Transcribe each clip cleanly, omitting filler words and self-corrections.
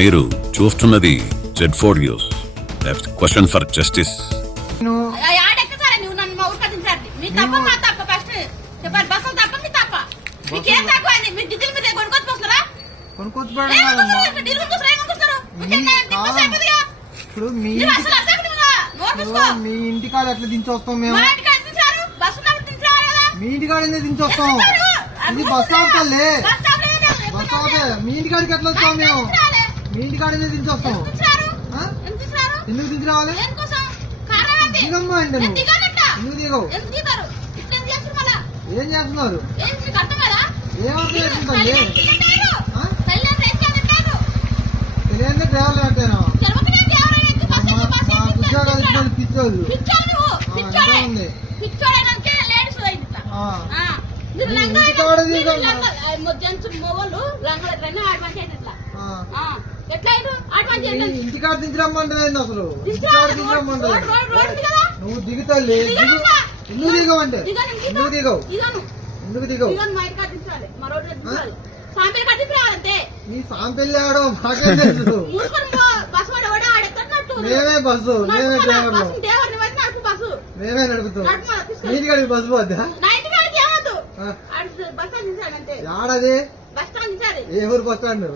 మీరు చూస్తున్నది Z4 news. Question for justice. ఇప్పుడు మీ ఇంటికాడ ఎట్లా దించొస్తాం మేము? మీ ఇంటికాడ ఎందుకు దించొస్తాం? ఇది బస్ స్టాప్ కల్లే, బస్ స్టాప్. మీ ఇంటికాడికి ఎట్లా వస్తాం మేము? మీ ఇంటికాడ ఎందుకు దించొస్తాం? ఎందుకు దించి రావాలి? దిగమ్మా అంటే నువ్వు ఎందుకు దిగవు? ఏం చేస్తున్నారు? ఏమర్థం చేస్తుందండి? తెలియదు డ్రైవర్లు అంటేనా? ఉద్యోగాలు ఇచ్చిన పిచ్చోళ్ళు ఉంది. ఇంటికాడ దించరమ్మంటే అసలు ఇంటికాడ దించరమ్మంటే నువ్వు దిగుతాలి. ఎందుకు దిగవు అంటే ఎందుకు దిగవు? ఎందుకు దిగవు? నీ సాంపెల్లి ఆడో మాకేం తెలుసు? మేమే బస్సు, మేమే డ్రైవర్లు, మేమే నడుపుతాం. ఇంటికాడికి బస్సు పోద్దా? ఆడది ఏ ఊరు బస్ స్టాండ్?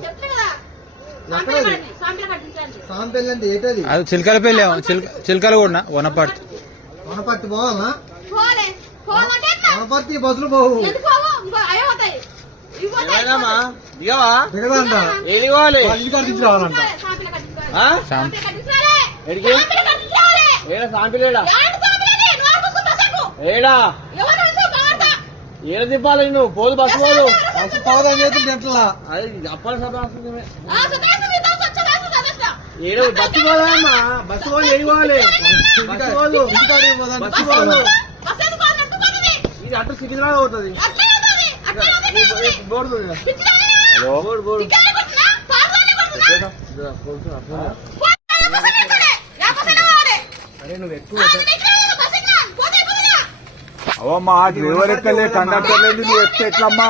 సాంపెల్లి అంటే ఏంటది? చిలకల పెళ్ళి, చిలకలు కూడా వనపర్తి. వనపర్తి పోవాలా? వనపర్తి బస్సులు పోవు. దిగదంట. ఇంటికాడ నుంచి రావాలంట. ఏడ తిప్పాలి నువ్వు? పోదు బస్సు పోదు. బస్సు పోదని చేతులు తింటలా. అది అప్పటి ఏడు బస్సు పోదమ్మా. బస్సు పోదు ఏడిపోవాలి. బస్సు పోదు, బస్సు పోదు. ఇది అటు సికింద్రాబాద్ అవుతుంది. బోర్డు బోర్డు బోర్డు అరే నువ్వు ఎక్కువ అవమ్మా డ్రైవర్ ఎక్కలే, కండక్టర్ లేదు, నువ్వు ఎక్కితే ఎట్లమ్మా?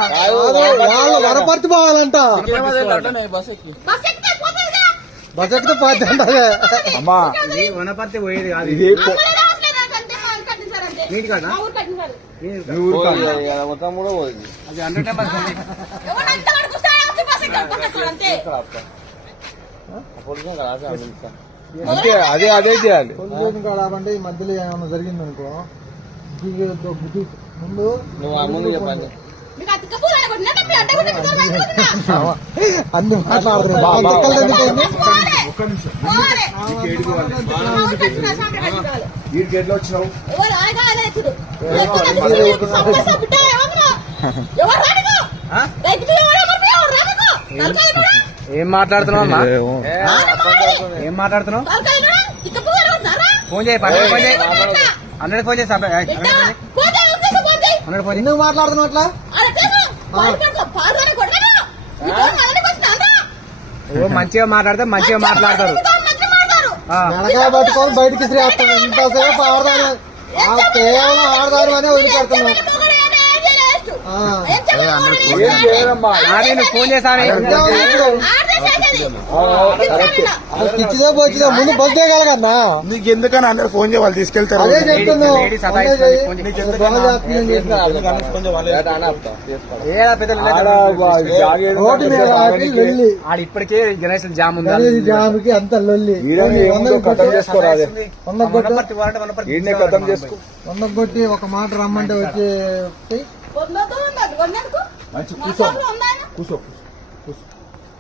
వనపర్తి పోవాలంట. బస్ ఎక్కితే పోతే అమ్మా వనపర్తి పోయేది కాదు. మొత్తం కూడా పోయింది. అది 100 అంతే, అదే అదే చేయాలి. కాదంటే ఈ మధ్యలో ఏమైనా జరిగిందనుకో ముందు ముందు చెప్పండి. అన్ని మాట్లాడుతున్నావు. వీడికి ఎట్లా వచ్చినావు? ఏం మాట్లాడుతున్నావు? ఏం మాట్లాడుతున్నావు? ఫోన్ చేయి, ఫోన్ చేయి, 100 ఫోన్ చేసి 100 ఫోన్. ఎందుకు మాట్లాడుతున్నావు అట్లా? మంచిగా మాట్లాడితే మంచిగా మాట్లాడతారు. వెనకాల పట్టుకొని బయటకి శ్రేస్తాను. ఇంతసేపు ఆడదాను, కేవలం ఆడదాను అనే వదిలిపెడుతున్నాను. ఫోన్ చేశాను. ఇచ్చిదేపు వచ్చిందా? ముందు బస్ దిగలగన్నా. నీకు ఎందుకని అందరు ఫోన్ చేయ, వాళ్ళు తీసుకెళ్తారు. అదే చెప్తున్నావు. ఇప్పటికే జనరేషన్ జామ్ ఉంది. జామ్కి అంత లొల్లి. వందకు కొట్టి ఒక మాట రమ్మంటే వచ్చి కూర్చో కూర్చో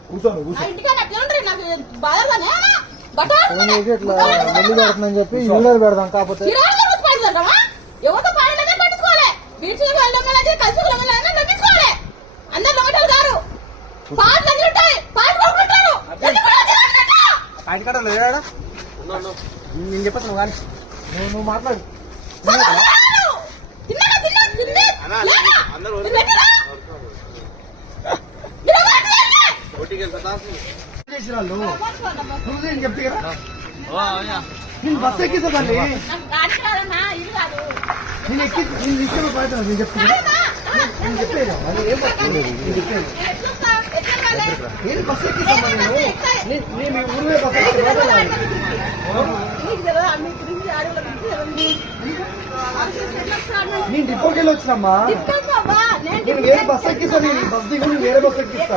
కూర్చో ఇట్లా లొల్లి పెడుతుందని చెప్పి యూలర్ పెడదాం. కాకపోతే నేను చెప్పను కానీ నువ్వు మాట్లాడు. చెప్తే కదా నేను బస్ ఎక్కిస్తానండి. నేను ఎక్కి నేను ఇష్టం పడుతున్నాను. నేను చెప్తాను, నేను చెప్పేది నేను బస్సు ఎక్కిస్తామా నేను మీ ఊరు మీద బస్సు ఎక్కితే బాధ నాది. నేను డిపోకి వెళ్ళి వచ్చినమ్మా. నేను వేరే బస్సు ఎక్కిస్తా. నేను ఈ బస్సు దిగు వేరే బస్సు ఎక్కిస్తా.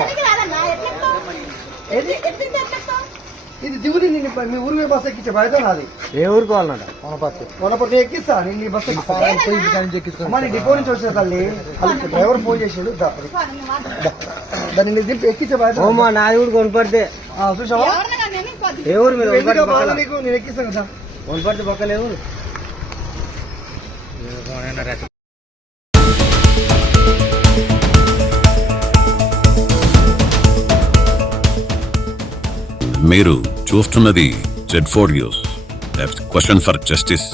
ఇది దిగుది నేను మీ ఊరు మీద బస్సు ఎక్కించే బయట నాది. ఏ ఊరికి వాళ్ళంట వనపర్తి ఎక్కిస్తా. నేను ఈ బస్సు ఎక్కిస్తా. నీ డిపో నుంచి వచ్చిన తల్లి డ్రైవర్ ఫోన్ చేసాడు. దాన్ని నేను దింపి ఎక్కించే బయట ఓమా నాది కూడా కొనపడితే చూసావా ఏ ఊరు మీద నీకు నేను ఎక్కిస్తాను కదా. కొనపడితే పక్కలే ఊరు మీరు చూస్తున్నది Z4 news. Question for justice.